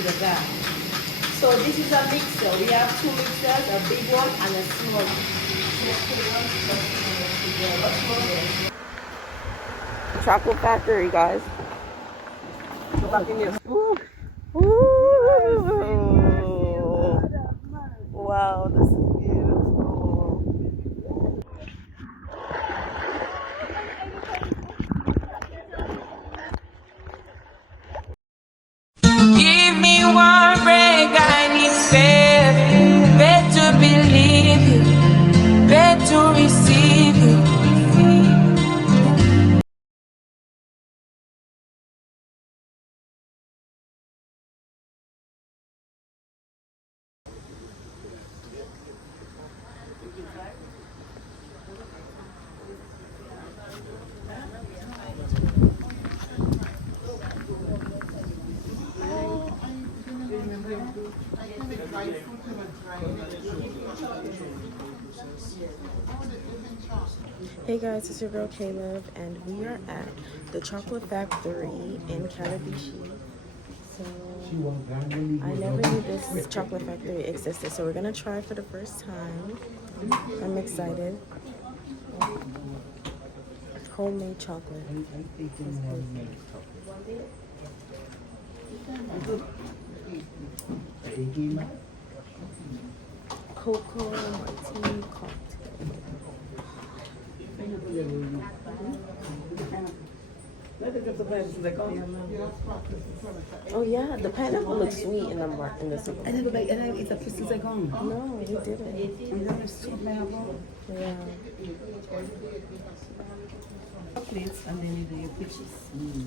So this is a mixer. We have two mixers, a big one and a small one. Chocolate factory, guys. Ooh. Ooh. Wow, this is beautiful. Give me one break, I need faith, faith to believe you, faith to receive you. Hey guys, it's your girl Caleb, and we are at the Chocolate Factory in Calabishi. So I never knew this chocolate factory existed, so we're gonna try for the first time. I'm excited. Homemade chocolate. Cocoa martini cocktail. Oh yeah, the pineapple looks sweet in the soup. I never like, and it's a pieces like on. No, he didn't. And that was sweet pineapple. Yeah. Chocolates, and then you do your pitches.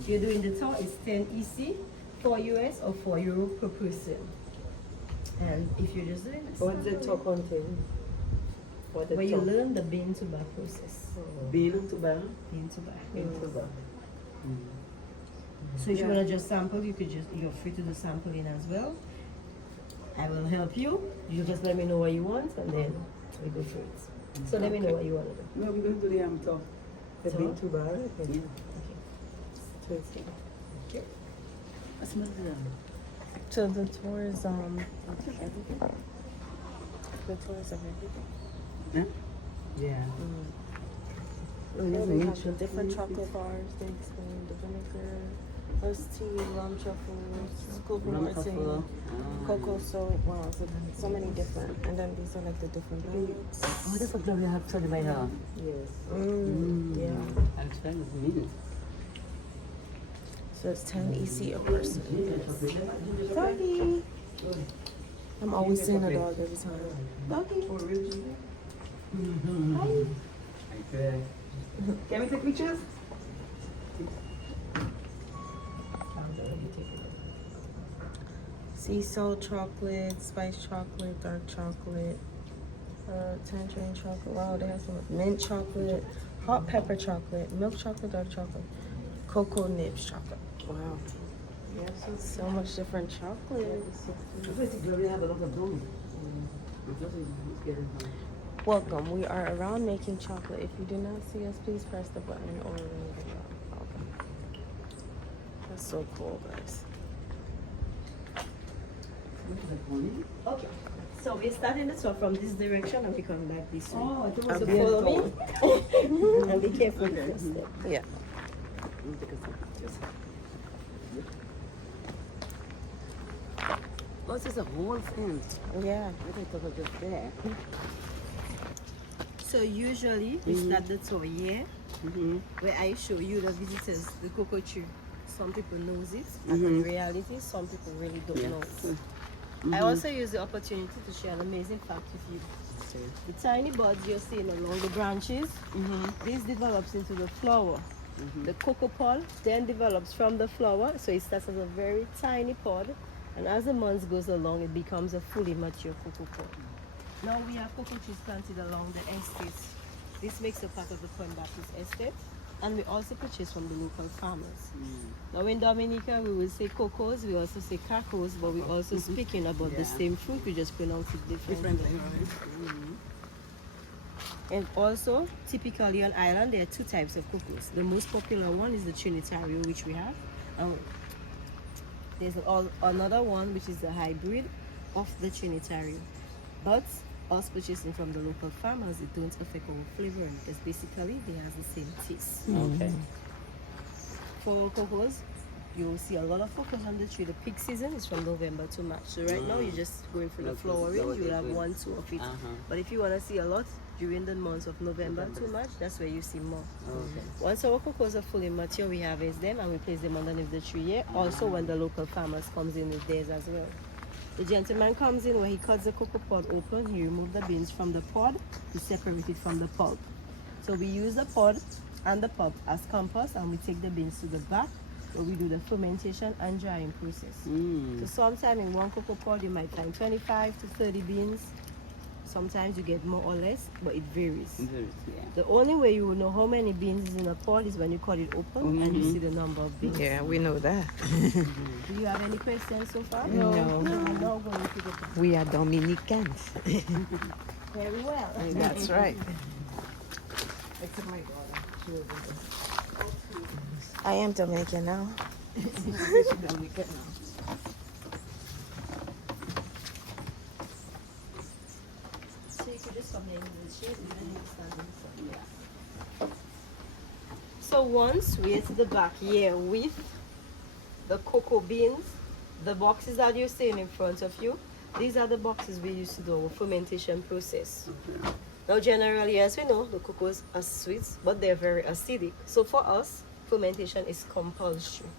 You're doing the top is 10 EC, 4 US or 4 euro per person. And if you're just doing this, What's the top contain? What the where you top? learn the bean to bar process. Bean to bar? Bean to bar. Bean to bar. So if you wanna just sample, you're free to do sampling as well. I will help you. You just let me know what you want, and then we go through it. So let me know what you want to do. No, we're going to do the top. The Top? bean to bar? Yeah. Okay. What's my name? So the tour is everything. The tour is of everything. Huh? Yeah. Yeah, they have the different chocolate bars. They explain the vinegar, iced tea, rum truffles, coconut, cocoa soap. Wow, so many different. And then these are like the different beets. Oh, that's what we have told by her. Yes. Yeah. I'm trying to mean it. So it's 10 EC a person. Doggy. I'm always seeing a dog every time. Doggy. Hi. Okay. Can we take pictures? Sea salt chocolate, spice chocolate, dark chocolate, tangerine chocolate. Wow, they have so much. Mint chocolate, hot pepper chocolate, milk chocolate, dark chocolate, cocoa nibs chocolate. Wow. So much different chocolate. We have a lot of those. Welcome. We are around making chocolate. If you do not see us, please press the button or ring the bell. Okay. That's so cool, guys. Okay. So we're starting the tour from this direction and we come back this way. Oh, it So was follow me. And be careful with the first step. Yeah. Oh, this is a whole thing. Yeah. I thought it was just there. So usually we start the tour here, where I show you the visitors the cocoa tree. Some people knows it, and in reality, some people really don't know it. I also use the opportunity to share an amazing fact with you. The tiny buds you're seeing along the branches, this develops into the flower. The cocoa pod then develops from the flower, so it starts as a very tiny pod, and as the months goes along, it becomes a fully mature cocoa pod. Now we have cocoa trees planted along the estate. This makes a part of the Point Baptist estate, and we also purchase from the local farmers. Now in Dominica, we will say cocos, we also say cacos, but we're also speaking about the same fruit, we just pronounce it differently. And also, typically on island, there are two types of cocos. The most popular one is the Trinitario, which we have. There's another one which is the hybrid of the Trinitarian. But us purchasing from the local farmers, it don't affect our flavoring because basically they have the same taste. Okay. For cocos, you'll see a lot of focus on the tree. The peak season is from November to March. So right now you're just going through the That's flowering. what You'll they have do. 1, 2 of it. But if you want to see a lot during the months of November to March, that's where you see more. Okay. Once our cocos are fully mature, we harvest them and we place them underneath the tree here. Also when the local farmers comes in with theirs as well. The gentleman comes in where he cuts the cocoa pod open, he removes the beans from the pod, he separates it from the pulp. So we use the pod and the pulp as compost and we take the beans to the back where we do the fermentation and drying process. So sometime in one cocoa pod you might find 25 to 30 beans. Sometimes you get more or less, but it varies. Yeah. The only way you will know how many beans is in a pod is when you cut it open and you see the number of beans. Yeah, we know that. Do you have any questions so far? No. I'm now going to the We are Dominicans. very well. That's right. Except my daughter. I am Dominican now. So you could just come in the shade, you don't need to stand in the sun. So once we're to the back here with the cocoa beans, the boxes that you're seeing in front of you, these are the boxes we use to do our fermentation process. Now generally, as we know, the cocos are sweet, but they're very acidic. So for us, fermentation is compulsory.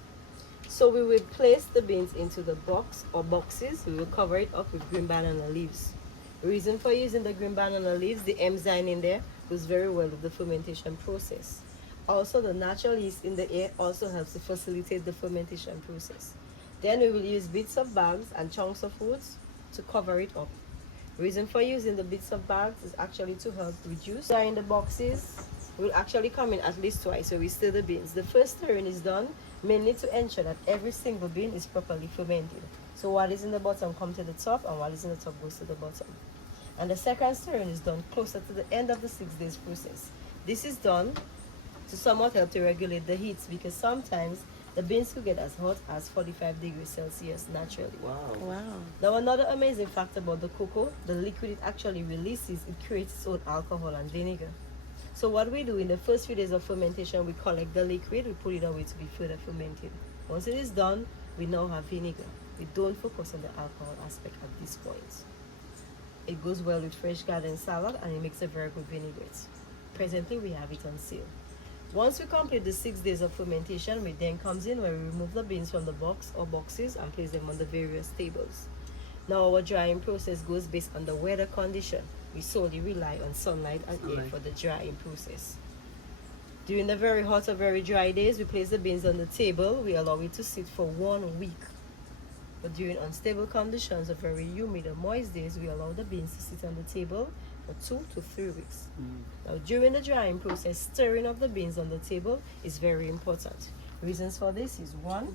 So we will place the beans into the box or boxes. We will cover it up with green banana leaves. The reason for using the green banana leaves, the enzyme in there goes very well with the fermentation process. Also, the natural yeast in the air also helps to facilitate the fermentation process. Then we will use bits of bags and chunks of woods to cover it up. Reason for using the bits of bags is actually to help reduce. So in the boxes, we'll actually come in at least twice, so we stir the beans. The first stirring is done mainly to ensure that every single bean is properly fermented. So what is in the bottom comes to the top, and what is in the top goes to the bottom. And the second stirring is done closer to the end of the 6 days process. This is done to somewhat help to regulate the heat, because sometimes the beans could get as hot as 45 degrees Celsius naturally. Wow. Wow. Now another amazing fact about the cocoa, the liquid it actually releases, it creates its own alcohol and vinegar. So what we do in the first few days of fermentation, we collect the liquid, we put it away to be further fermented. Once it is done, we now have vinegar. We don't focus on the alcohol aspect at this point. It goes well with fresh garden salad and it makes a very good vinaigrette. Presently we have it on sale. Once we complete the 6 days of fermentation, we then comes in where we remove the beans from the box or boxes and place them on the various tables. Now our drying process goes based on the weather condition. We solely rely on sunlight and air for the drying process. During the very hot or very dry days, we place the beans on the table. We allow it to sit for 1 week. But during unstable conditions or very humid or moist days, we allow the beans to sit on the table for 2 to 3 weeks. Now during the drying process, stirring of the beans on the table is very important. Reasons for this is 1,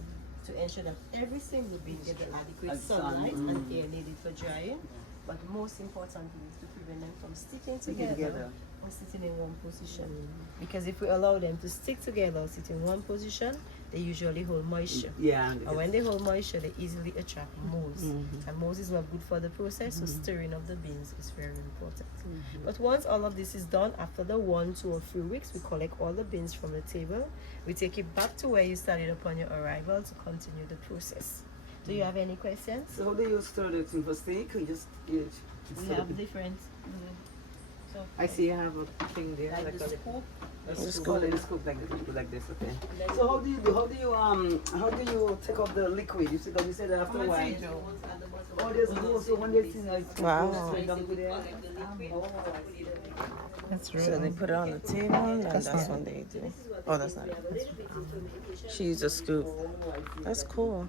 to ensure that every single bean gets the adequate sunlight and air needed for drying. But most importantly is to prevent them from sticking together or sitting in one position. Because if we allow them to stick together or sit in one position, they usually hold moisture. Yeah. And when they hold moisture, they easily attract moles. And moles is what good for the process, so stirring of the beans is very important. But once all of this is done, after the 1, 2, or 3 weeks, we collect all the beans from the table. We take it back to where you started upon your arrival to continue the process. Do you have any questions? So how do you stir the thing for steak? You just We have different. So I see you have a thing there. like the a scoop. scoop. Let it scoop like this, okay. So how do you do? How do you take off the liquid? You said after a while. Oh, there's no. So when there's like Wow. straight down to there. That's really. So they put it on the table, and that's when they do. Oh, that's not it. She used a scoop. That's cool.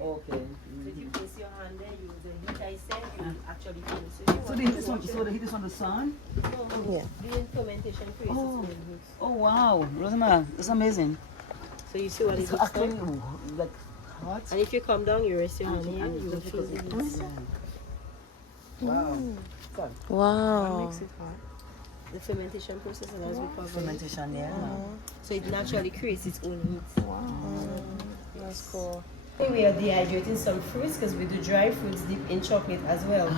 Okay. So if you place your hand there, you the heat I said, you actually feel it. So the heat is on. So the heat is on the sun. Yeah. During fermentation process. Oh. Oh wow, Rosamara, that's amazing. So you see what it It's looks actually like? like hot. And if you come down, you rest your hand here, you will feel the heat. Wow. Wow. Makes it hot. the fermentation process allows recovery. Fermentation, yeah. So it naturally creates its own heat. That's cool. We are dehydrating some fruits because we do dry fruits dip in chocolate as well.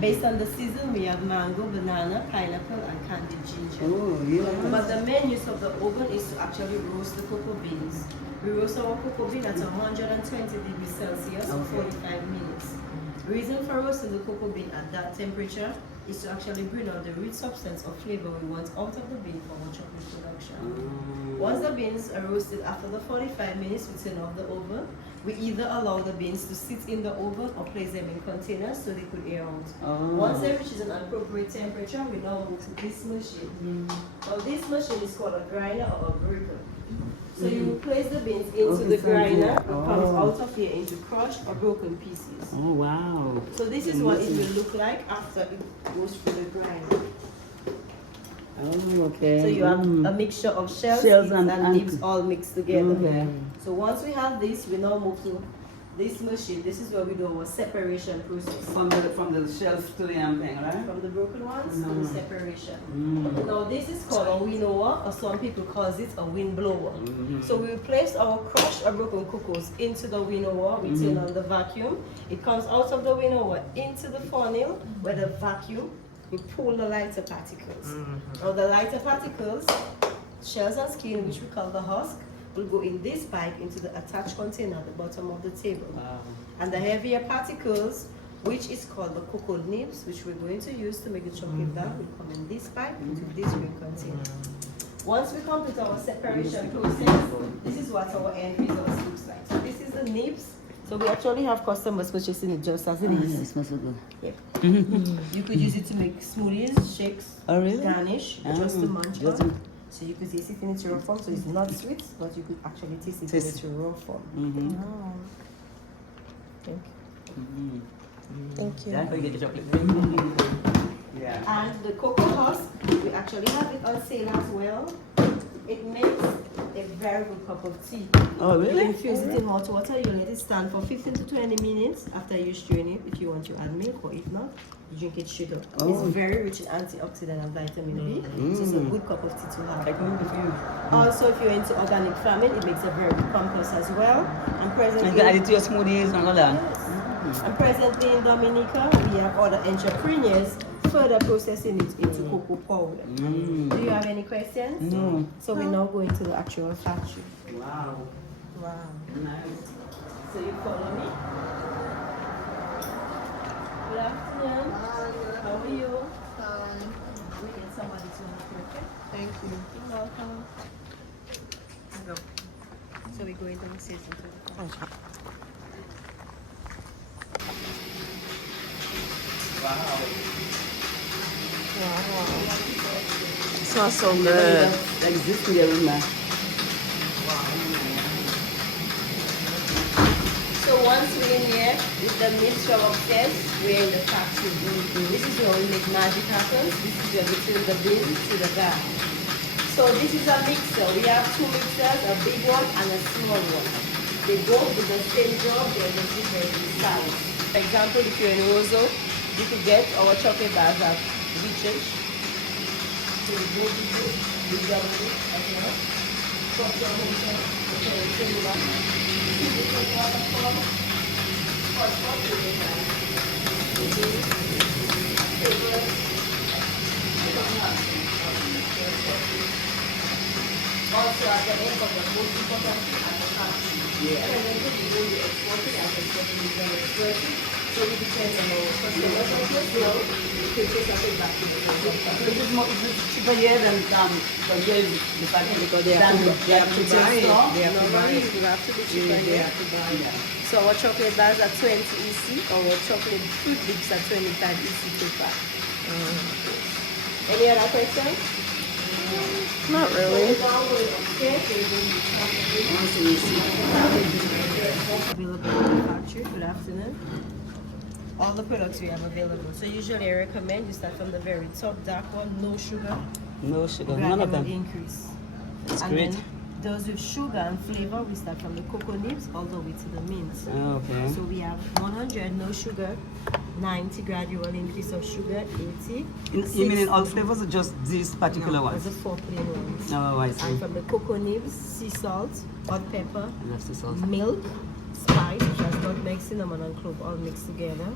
Based on the season, we have mango, banana, pineapple, and candied ginger. Oh, yeah. But the main use of the oven is to actually roast the cocoa beans. We roast our cocoa bean at 120 degrees Celsius for 45 minutes. The reason for roasting the cocoa bean at that temperature is to actually bring out the rich substance or flavor we want out of the bean for our chocolate production. Once the beans are roasted after the 45 minutes, we turn off the oven. We either allow the beans to sit in the oven or place them in containers so they could air out. Once they reach an appropriate temperature, we now move to this machine. Now this machine is called a grinder or a breaker. So you will place the beans into the grinder, it comes out of here into crushed or broken pieces. Oh, wow. So this is what it will look like after it goes through the grinder. Oh, okay. So you have a mixture of shells and nibs all mixed together. Okay. So once we have this, we now move to this machine. This is where we do our separation process. From the shells to the thing, right? From the broken ones to the separation. Now this is called a winnower, or some people call it a wind blower. So we place our crushed or broken cocoas into the winnower. We turn on the vacuum. It comes out of the winnower into the funnel where the vacuum we pull the lighter particles. Now the lighter particles, shells and skin, which we call the husk, will go in this pipe into the attached container at the bottom of the table. And the heavier particles, which is called the cocoa nibs, which we're going to use to make the chocolate bar, will come in this pipe into this green container. Once we complete our separation process, this is what our end result looks like. So this is the nibs. So we actually have customers purchasing it just as it is. It smells so good. Yep. You could use it to make smoothies, shakes, garnish, just to munch on. So you could taste it in its raw form, so it's not sweet, but you could actually taste it in its raw form. Thank you. Thank you. Yeah, you get the chocolate. Yeah. And the cocoa husk, we actually have it on sale as well. It makes a very good cup of tea. Oh, really? You infuse it in hot water, you let it stand for 15 to 20 minutes after you strain it. If you want, you add milk, or if not, you drink it straight up. It's very rich in antioxidant and vitamin B, so it's a good cup of tea to have. Also, if you're into organic farming, it makes a very good compost as well. And presently, You can add it to your smoothies and all that. yes. And presently in Dominica, we have other entrepreneurs further processing it into cocoa powder. Do you have any questions? No. So we're now going to the actual factory. Wow. Wow. Nice. So you follow me. Good afternoon. How are you? We get somebody to help you, okay? Thank you. You're welcome. So we're going to the season to the It smells so good. Like this in the room. So once we're in here with the mixture upstairs, we're in the factory. This is where we make magic happen. This is where we turn the bean to the bar. So this is a mixer. We have two mixers, a big one and a small one. They both do the same job, they're just different in size. For example, if you're in Roseau, you could get our chocolate bars at Beaches. So we go to this, we double it as well. Put your mixer, okay, we turn it back. Also at the end of the most important thing at the factory. And then we will be exporting and exporting is very expensive. So it depends on our customers as well. We can take something back to the So is it cheaper here than here is the factory because they have to buy it. Normally you have to be cheaper here. So our chocolate bars are 20 EC, our chocolate fruit dips are 25 EC per pack. Any other questions? Not really. Available in the factory. Good afternoon. All the products we have available. So usually I recommend you start from the very top dark one, no sugar. No sugar, none of them. Increase. That's And great. then those with sugar and flavor, we start from the cocoa nibs all the way to the mint. Okay. So we have 100 no sugar, 90 gradual increase of sugar, 80. You mean in all flavors or just these particular No, ones? those are 4 plain ones. Oh, I see. And from the cocoa nibs, sea salt, hot pepper, That's the sauce. milk, spice, which has nutmeg, cinnamon, and clove all mixed together,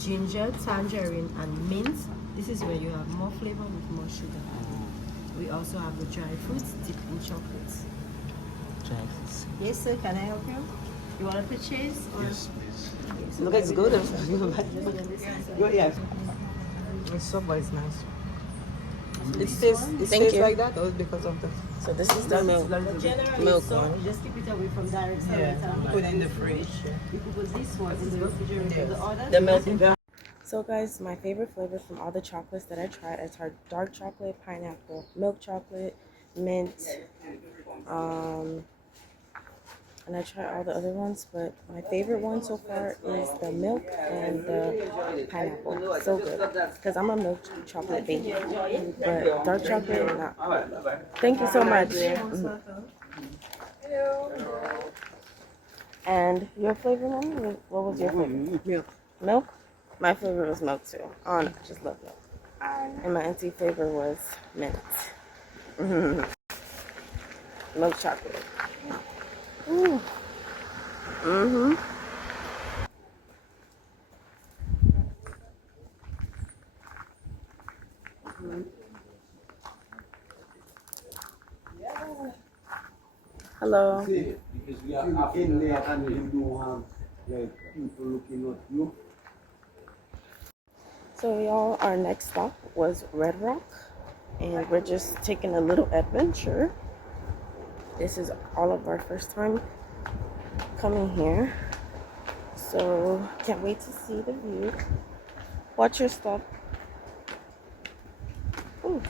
ginger, tangerine, and mint. This is where you have more flavor with more sugar. We also have the dry fruits dipped in chocolates. Try this. Yes, sir. Can I help you? You want to purchase? Or? Yes, please. Look, it's good. Go, yes. The soba is nice. It Thank tastes you. like that, or because of the So this is the milk. Generally, Milk so one. just keep it away from direct sunlight. put in the fridge. You could put this one in the refrigerator. The other The milk. So guys, my favorite flavors from all the chocolates that I tried are dark chocolate, pineapple, milk chocolate, mint, and I tried all the other ones, but my favorite one so far is the milk and the pineapple. So good, because I'm a milk chocolate baby, but dark chocolate, not. Thank you so much. And your flavor, Mommy? What was your favorite? Milk. Milk? My favorite was milk too. Oh no, I just love milk. And my auntie flavor was mint. Milk chocolate. Ooh. Hello. Because we are in there and you don't have like people looking at you. So y'all, our next stop was Red Rock, and we're just taking a little adventure. This is all of our first time coming here, so can't wait to see the view. Watch your step. Ooh.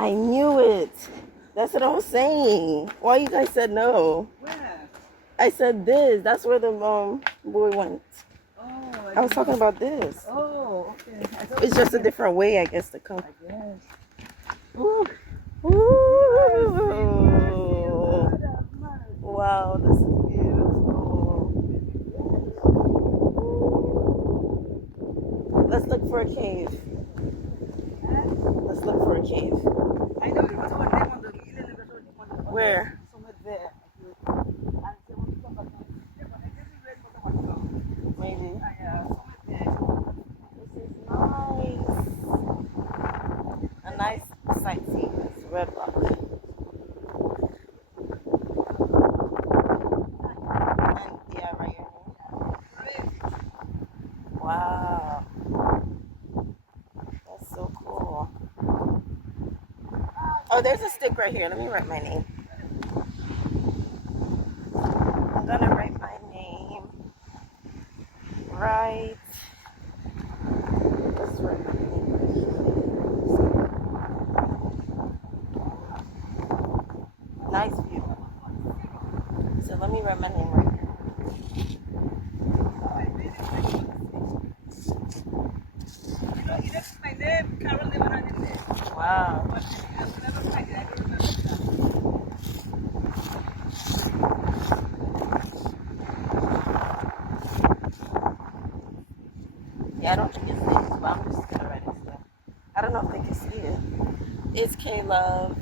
I knew it. That's what I was saying. Why you guys said no? Where? I said this. That's where the boy went. Oh, I was talking about this. Oh, okay. I thought It's just a different way, I guess, to come. yes. Ooh. Ooh. Wow, this is beautiful. Let's look for a cave. Let's look for a cave. I know it was one day on the Where? somewhere there. Maybe. Yeah, somewhere there. This is nice. A nice sightseeing. It's Red Rock. And yeah, right here. Wow. That's so cool. Oh, there's a stick right here. Let me write my name. I'm gonna write my name right. Let's write my name right here. Nice view. So let me write my name right here. My name, Carol never had it there. Wow. But I never find it. I don't remember that. Yeah, I don't think it's this, but I'm just gonna write it still. I don't know if they can see it. It's K-Love.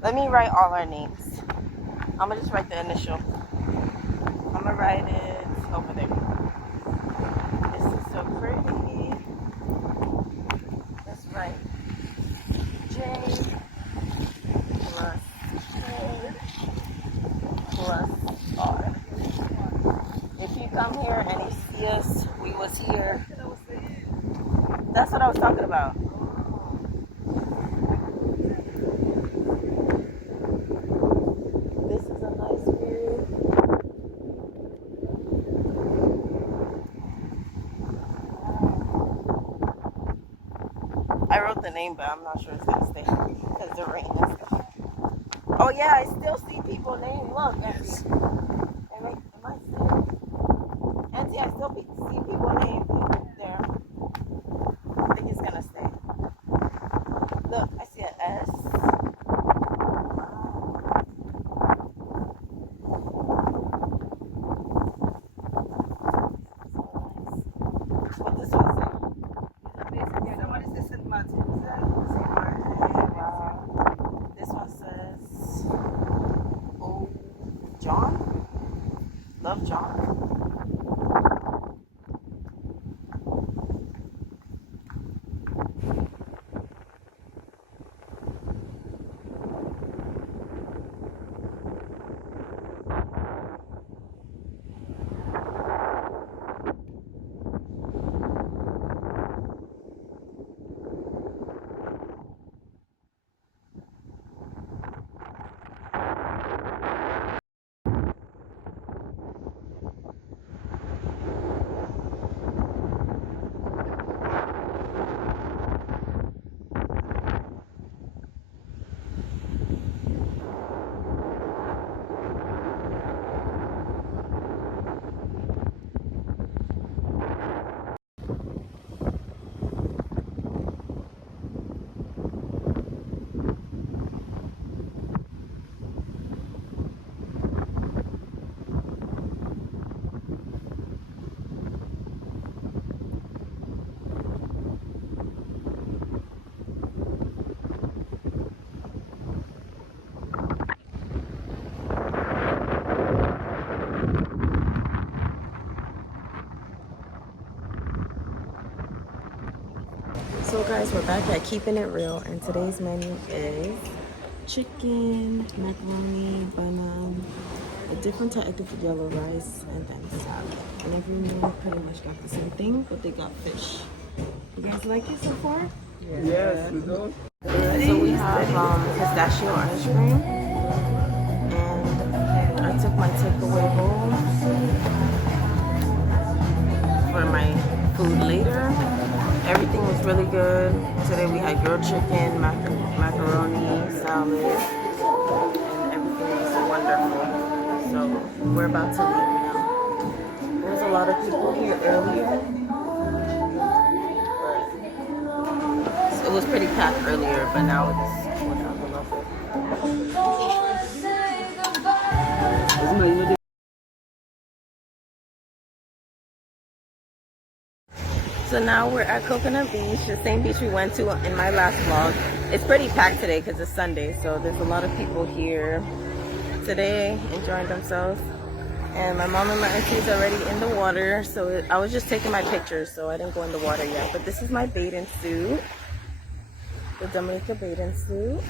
Let me write all our names. I'm gonna just write the initial. I'm gonna write it over there. This is so pretty. Let's write J plus K plus R. If you come here and you see us, we was here. That's what I was talking about. This is a nice view. I wrote the name, but I'm not sure it's gonna stay because the rain and stuff. Oh yeah, I still see people name. Look, yes. Am I still? Auntie, I still see people name there. I think it's gonna stay. John? Love John. So guys, we're back at Keeping It Real, and today's menu is chicken, macaroni, banana, a different type of yellow rice, and then salad. And every meal pretty much got the same thing, but they got fish. You guys like it so far? Yes, we do. So we have pistachio ice cream, and I took my takeaway home for my food later. Everything was really good. Today we had grilled chicken, macaroni, salad, and everything was wonderful. So we're about to leave now. There was a lot of people here earlier. It was pretty packed earlier, but now it's going down a little bit. So now we're at Coconut Beach, the same beach we went to in my last vlog. It's pretty packed today because it's Sunday, so there's a lot of people here today enjoying themselves. And my mom and my aunties are already in the water, so I was just taking my pictures, so I didn't go in the water yet. But this is my bathing suit, the Dominica bathing suit.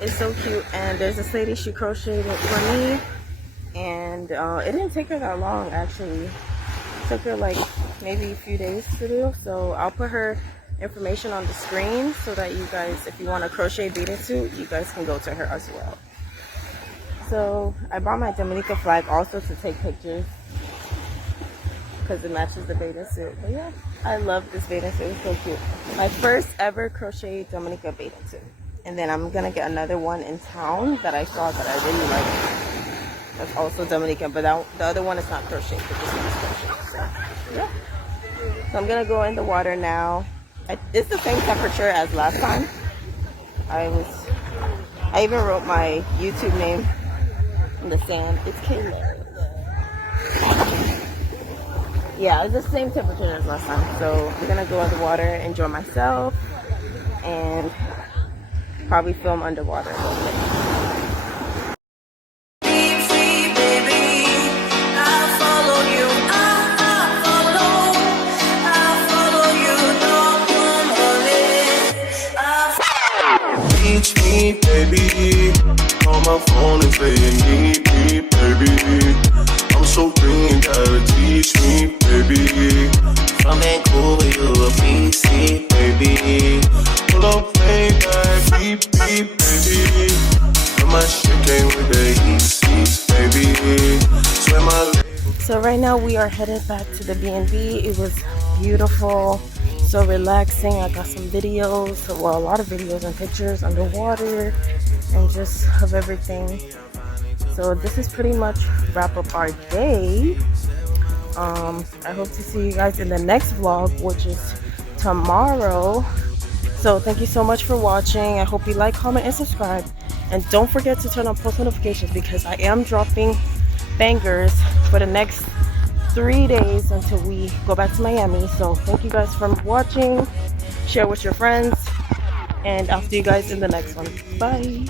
It's so cute, and there's this lady, she crocheted it for me, and it didn't take her that long actually. It took her like maybe a few days to do, so I'll put her information on the screen so that you guys, if you want a crochet bathing suit, you guys can go to her as well. So I brought my Dominica flag also to take pictures because it matches the bathing suit. But yeah, I love this bathing suit. It's so cute. My first ever crochet Dominica bathing suit, and then I'm gonna get another one in town that I saw that I really like. That's also Dominican, but the other one is not crochet, but this one is crochet. So yeah. So I'm gonna go in the water now. It's the same temperature as last time. I even wrote my YouTube name in the sand. It's Kayla. Yeah, it's the same temperature as last time. So I'm gonna go in the water, enjoy myself, and probably film underwater a little bit. Teach me, baby. On my phone and saying need me, baby. I'm so green, gotta teach me, baby. From Vancouver, you a BC, baby. Pull up, play back, beep, beep, baby. And my shit came with the ECs, baby. Swear my legs. So right now we are headed back to the B&B. It was beautiful, so relaxing. I got some videos, well, a lot of videos and pictures underwater and just of everything. So this is pretty much wrap up our day. I hope to see you guys in the next vlog, which is tomorrow. So thank you so much for watching. I hope you like, comment, and subscribe. And don't forget to turn on post notifications because I am dropping bangers for the next 3 days until we go back to Miami. So thank you guys for watching. Share with your friends, and I'll see you guys in the next one. Bye.